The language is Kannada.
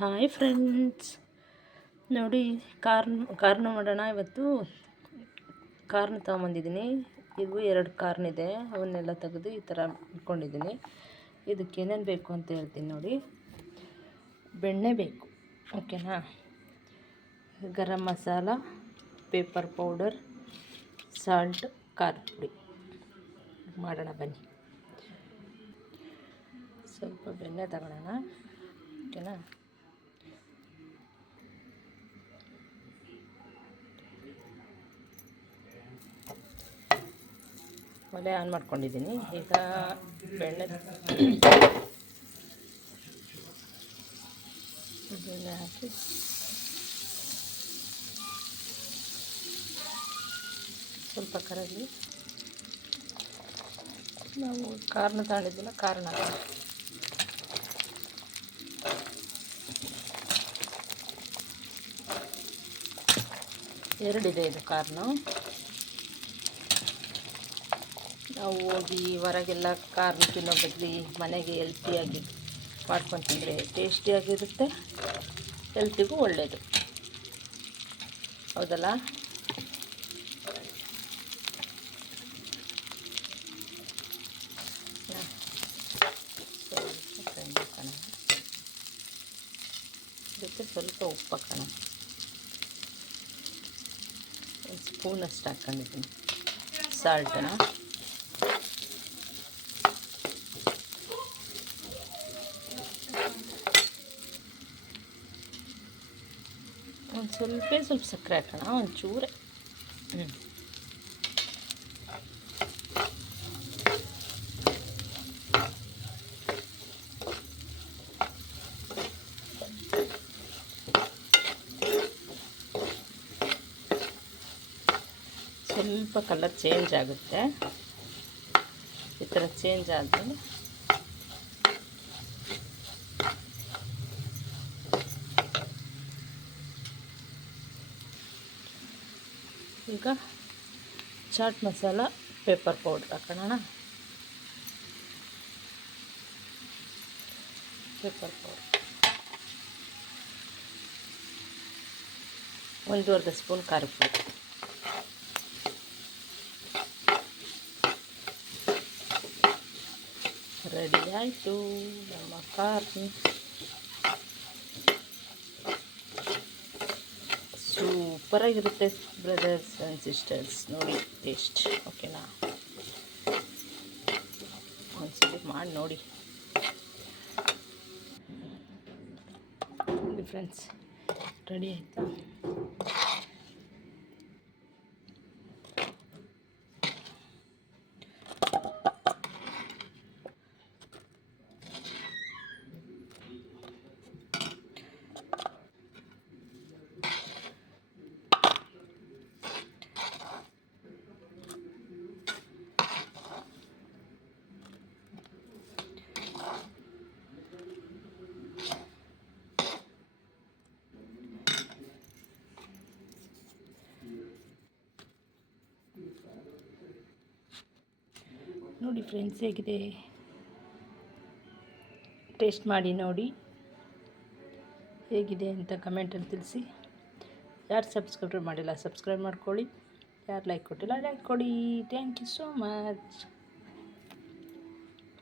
ಹಾಯ್ ಫ್ರೆಂಡ್ಸ್, ನೋಡಿ ಕಾರ್ನ ಮಾಡೋಣ. ಇವತ್ತು ಕಾರ್ನ ತೊಗೊಂಬಂದಿದ್ದೀನಿ. ಇವು 2 ಕಾರ್ನಿದೆ, ಅವನ್ನೆಲ್ಲ ತೆಗೆದು ಈ ಥರ ಇಟ್ಕೊಂಡಿದ್ದೀನಿ. ಇದಕ್ಕೆ ಏನೇನು ಬೇಕು ಅಂತ ಹೇಳ್ತೀನಿ ನೋಡಿ. ಬೆಣ್ಣೆ ಬೇಕು, ಓಕೆನಾ. Garam masala, paper powder, salt, ಖಾರದ ಪುಡಿ. ಮಾಡೋಣ ಬನ್ನಿ. ಸ್ವಲ್ಪ ಬೆಣ್ಣೆ ತಗೊಳ್ಳೋಣ, ಓಕೆನಾ. ಒಲೆ ಆನ್ ಮಾಡ್ಕೊಂಡಿದ್ದೀನಿ. ಈಗ ಬೆಣ್ಣೆ ಹಾಕಿ ಸ್ವಲ್ಪ ಕರಗಲಿ. ನಾವು ಕಾರ್ನ ತಗೊಂಡಿದ್ದಿಲ್ಲ, ಕಾರ್ನ ಎರಡಿದೆ ಇದು ಕಾರ್ನು. ನಾವು ಹೋಗಿ ಹೊರಗೆಲ್ಲ ಕಾರ್ನ ತಿನ್ನೋ ಬದಲು ಮನೆಗೆ ಹೆಲ್ತಿಯಾಗಿ ಮಾಡ್ಕೊಂಡು ತಿಂದರೆ ಟೇಸ್ಟಿಯಾಗಿರುತ್ತೆ, ಹೆಲ್ತಿಗೂ ಒಳ್ಳೆಯದು, ಹೌದಲ್ಲ. ಇದಕ್ಕೆ ಸ್ವಲ್ಪ ಉಪ್ಪು ಹಾಕೋಣ. ಒಂದು ಸ್ಪೂನಷ್ಟು ಹಾಕ್ಕೊಂಡಿದ್ದೀನಿ ಸಾಲ್ಟನ್ನ. ಒಂದು ಸ್ವಲ್ಪ ಸಕ್ಕರೆ ಹಾಕೋಣ, ಒಂಚೂರೆ. ಸ್ವಲ್ಪ ಕಲರ್ ಚೇಂಜ್ ಆಗುತ್ತೆ. ಈ ಥರ ಚೇಂಜ್ ಆದಮೇಲೆ ಈಗ ಚಾಟ್ ಮಸಾಲ, ಪೇಪರ್ ಪೌಡ್ರ್ ಹಾಕೋಣ. ಪೇಪರ್ ಪೌಡ್ರ್ 1.5 ಸ್ಪೂನ್ ಖಾರದ ಪುಡಿ. ರೆಡಿ ಆಯಿತು ನಮ್ಮ ಕಾರ್ನ್. ಸೂಪರಾಗಿರುತ್ತೆ ಬ್ರದರ್ಸ್ ಆ್ಯಂಡ್ ಸಿಸ್ಟರ್ಸ್, ನೋಡಿ ಟೇಸ್ಟ್, ಓಕೆನಾ. ಒಂದ್ಸಲಿ ಮಾಡಿ ನೋಡಿ ಫ್ರೆಂಡ್ಸ್. ರೆಡಿ ಆಯಿತಾ? ನೋಡಿ ಫ್ರೆಂಡ್ಸ್, ಹೇಗಿದೆ, ಟೇಸ್ಟ್ ಮಾಡಿ ನೋಡಿ ಹೇಗಿದೆ ಅಂತ ಕಮೆಂಟಲ್ಲಿ ತಿಳಿಸಿ. ಯಾರು ಸಬ್ಸ್ಕ್ರೈಬ್ ಮಾಡಿಲ್ಲ ಸಬ್ಸ್ಕ್ರೈಬ್ ಮಾಡ್ಕೊಳ್ಳಿ, ಯಾರು ಲೈಕ್ ಕೊಟ್ಟಿಲ್ಲ ಲೈಕ್ ಕೊಡಿ. Thank you so much.